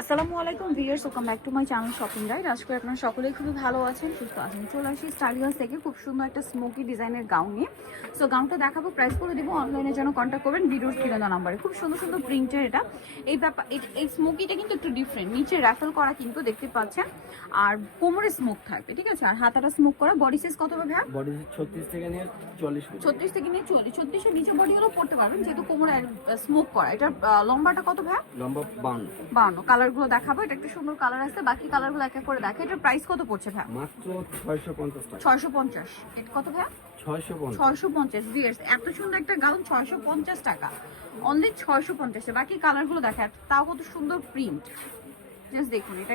আসসালামু আলাইকুম viewers, welcome back to my channel shopping guide. আজকে আপনারা সকলেই খুবই ভালো আছেন, সুস্থ আছেন। চলে আসি স্টাইলিশ থেকে খুব সুন্দর একটা স্মোকি ডিজাইনের গাউন নিয়ে। সো গাউনটা দেখাবো, প্রাইস করে দিব। অনলাইনের জন্য কন্ট্যাক্ট করবেন ভিডিওর স্ক্রিনে দেওয়া নাম্বারে। খুব সুন্দর সুন্দর প্রিন্টের এটা। এই ব্যাপার এই স্মোকিটা কিন্তু একটু ডিফারেন্ট, নিচে র্যাফেল করা কিন্তু দেখতে পাচ্ছেন, আর কোমরে স্মোক থাকবে, ঠিক আছে। আর হাতাটা স্মোক করা। বডি সাইজ কত হবে? হ্যাঁ, বডি 36 থেকে নিয়ে 40। 36 থেকে নিয়ে 40। 36 এর নিচে বডি হলেও পড়তে পারবেন, যেহেতু কোমরে স্মোক করা। এটা লম্বাটা কত ভাই? লম্বা 52। 52। কালারগুলো দেখাবো। এটা একটা সুন্দর কালার আছে, বাকি কালারগুলো এক এক করে দেখা। এটার প্রাইস কত পড়ছে ভাই? মাত্র 650 টাকা। 650। এটা কত ভাই? 650। 650 ভিউয়ার্স, এত সুন্দর একটা গাউন 650 টাকা, অনলি 650 এ। বাকি কালারগুলো দেখা, তাও কত সুন্দর প্রিন্ট। জাস্ট দেখুন, এটা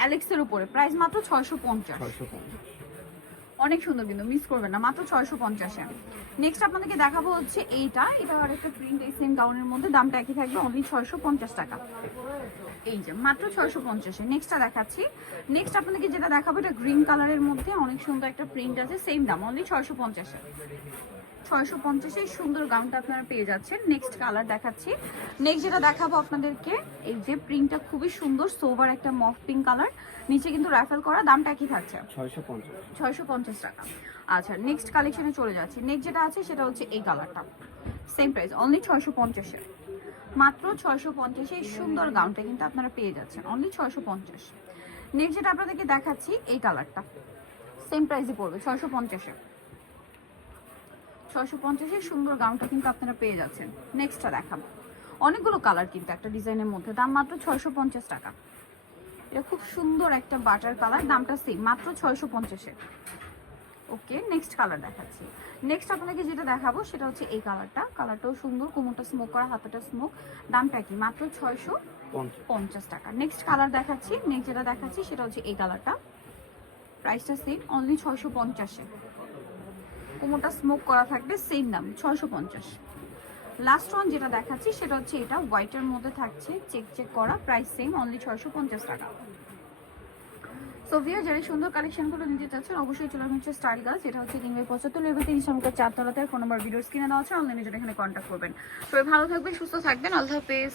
অ্যালেক্সের উপরে প্রাইস মাত্র 650। 650। অনেক সুন্দর, কিন্তু মিস করবেন না, মাত্র 650 এ। নেক্সট আপনাদেরকে দেখাবো হচ্ছে এইটা আরেকটা প্রিন্ট, এই সেম গাউনের মধ্যে, দামটা একই থাকবে, অনলি 650 টাকা। এই যে মাত্র 650 এ। নেক্সটটা দেখাচ্ছি। নেক্সট আপনাদেরকে যেটা দেখাবো, এটা গ্রিন কালারের মধ্যে অনেক সুন্দর একটা প্রিন্ট আছে, সেম দাম, অনলি 650 এ। 650 এ সুন্দর গাউনটা আপনারা পেয়ে যাচ্ছেন। নেক্সট কালার দেখাচ্ছি। নেক্সট যেটা দেখাবো আপনাদেরকে, এই যে প্রিন্টটা খুবই সুন্দর, সোভার একটা মফ পিঙ্ক কালার, নিচে কিন্তু রাফেল করা, দামটা কি থাকছে? 650 টাকা। আচ্ছা, নেক্সট কালেকশনে চলে যাচ্ছি। নেক্সট যেটা আছে সেটা হচ্ছে এই কালারটা, সেম প্রাইস, অনলি 650 এ। মাত্র 650 এই সুন্দর গাউনটা কিন্তু আপনারা পেয়ে যাচ্ছেন, অনলি 650। নেক্সট যেটা আপনাদেরকে দেখাচ্ছি, এই কালারটা সেম প্রাইসই পড়বে, 650 এ। 650 এর সুন্দর গাউনটা কিন্তু আপনারা পেয়ে যাচ্ছেন। নেক্সটটা দেখাবো, অনেকগুলো কালার কিন্তু একটা ডিজাইনের মধ্যে, দাম মাত্র 650 টাকা। এটা খুব সুন্দর একটা বাটার কালার, দামটা সেম, মাত্র 650 এ। ওকে, নেক্সট কালার দেখাচ্ছি। নেক্সট আপনাকে যেটা দেখাবো সেটা হচ্ছে এই কালারটাও সুন্দর, কোমরটা স্মোক করা, হাতাটা স্মোক, দামটা কি? মাত্র 650 টাকা। নেক্সট কালার দেখাচ্ছি। নেক্সট যেটা দেখাচ্ছি সেটা হচ্ছে এই কালারটা, প্রাইসটা সেম, অনলি 650 এ। কোমরটা স্মোক করা থাকবে, সেম দাম, 650। লাস্ট ওয়ান যেটা দেখাচ্ছি সেটা হচ্ছে এটা, হোয়াইটের মধ্যে থাকছে, চেক করা, প্রাইস সেম, অনলি 650 টাকা। সো ভিউয়ার, যারা সুন্দর কালেকশনগুলো নিতে চাচ্ছেন অবশ্যই চলে আসুন হচ্ছে স্টাইল গার্লস, যেটা হচ্ছে 375 লেভেল 3 সংখ্যা 4 তলাতে। ফোন নাম্বার ভিডিওর স্ক্রিনে দেওয়া আছে, অনলাইনে যেটা এখানে কন্ট্যাক্ট করবেন। সবাই ভালো থাকবেন, সুস্থ থাকবেন, আল্লাহ হাফেজ।